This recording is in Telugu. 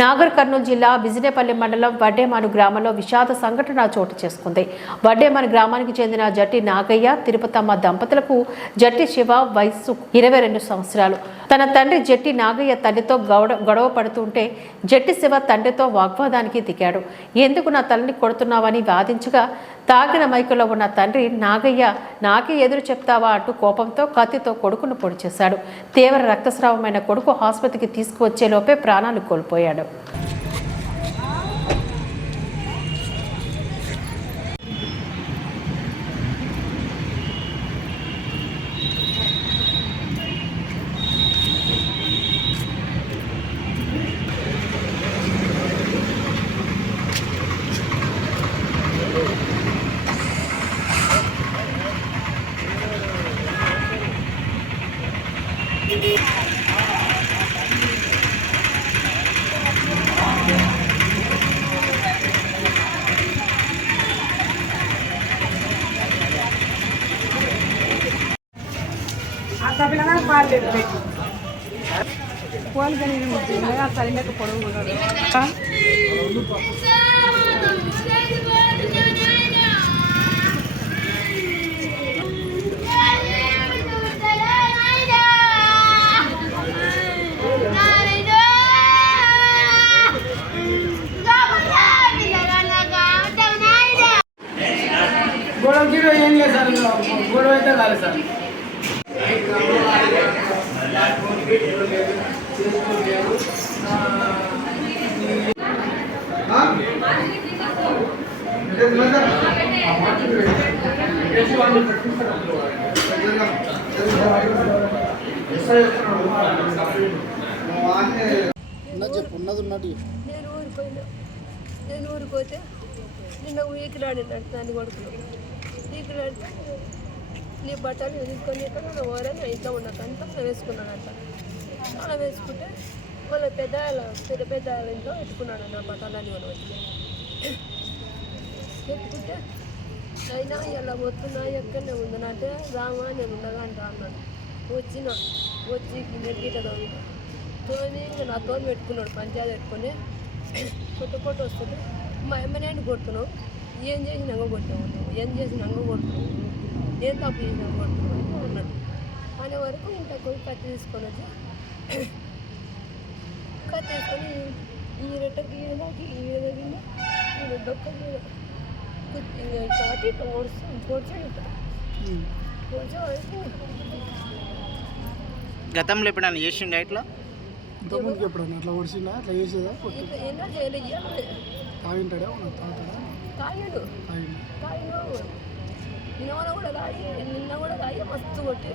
నాగర్ కర్నూలు జిల్లా బిజినేపల్లి మండలం వడ్డేమాను గ్రామంలో విషాద సంఘటన చోటు చేసుకుంది. వడ్డేమాను గ్రామానికి చెందిన జట్టి నాగయ్య, తిరుపతమ్మ దంపతులకు జట్టి శివ వయస్సు 22 సంవత్సరాలు. తన తండ్రి జట్టి నాగయ్య తండ్రితో గొడవ పడుతుంటే జట్టి శివ తండ్రితో వాగ్వాదానికి దిగాడు. ఎందుకు నా తల్లిని కొడుతున్నావని వాదించగా తాగిన మైకులో ఉన్న తండ్రి నాగయ్య నాకే ఎదురు చెప్తావా అంటూ కోపంతో కత్తితో కొడుకును పొడి చేశాడు. తీవ్ర రక్తస్రావమైన కొడుకు ఆసుపత్రికి తీసుకువచ్చేలోపే ప్రాణాలు కోల్పోయాడు. గొడవ గిడవ ఏం లేదు సార్, గొడవ అయితే కాదు సార్. నేను ఊరిపోతే నిన్న వీకిలాడినాడు దాన్ని కొడుకులు వీకిలాడితే నీ బట్టలు తీసుకొని ఎక్కడ ఓరని ఇంట్లో ఉన్న కంతా వేసుకున్నాడంట. అలా వేసుకుంటే వాళ్ళ పెద్ద ఇంట్లో ఎత్తుకున్నాడు నా బట్టలన్నీ మనం వచ్చి ఎత్తుకుంటే అయినా ఇలా వస్తున్నా ఎక్కడనే ఉందనంటే రామా నేను ఉండగా అంట అన్నాడు. వచ్చి నెట్గిట తోని ఇంకా నా తోని పెట్టుకున్నాడు. పంచాయతీ పెట్టుకొని కొట్ట వస్తుంటే మా అమ్మనేంటి కొడుతున్నావు, ఏం చేసినాక కొట్టావు, నువ్వు ఏం చేసినాక కొడుతున్నావు, ఏం తప్పు చేసినాక కొడుతున్నావు అని అన్నాడు. అనే వరకు ఇంట్లో పోయి కత్తి తీసుకొని వచ్చి ఈ రెట్టకి ఈ తగిన ఈ డొక్క కాబట్టి ఇట్లా పొడిచాడు. గతంలో ఎప్పుడైనా చేసిండే ఇట్లా? ఇంతకుముందుకు ఎప్పుడన్నా అట్లా ఒడిసిందా? అట్లా చేసేదా? ఎలా చేయలేదు. తాగింటాడా? తాగాడు నిన్న కూడా తాగి మస్తు కొట్టి